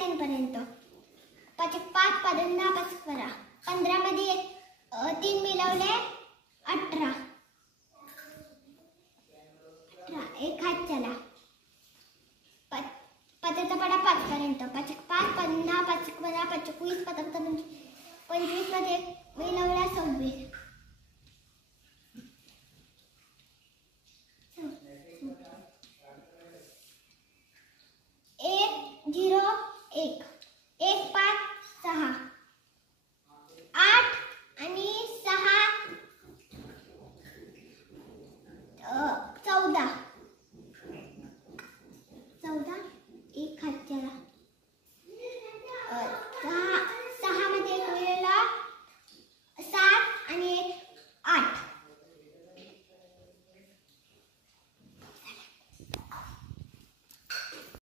3 पर्यंत. 5 × 5 15 5 12. 15 मध्ये 3 मिळवले 18. 1 हात चला. 5चा पाडा 5 पर्यंत. 5 × 5 50 5 × 15 5 × 20 5 × 25 मध्ये मिळवला 26. 1 0 1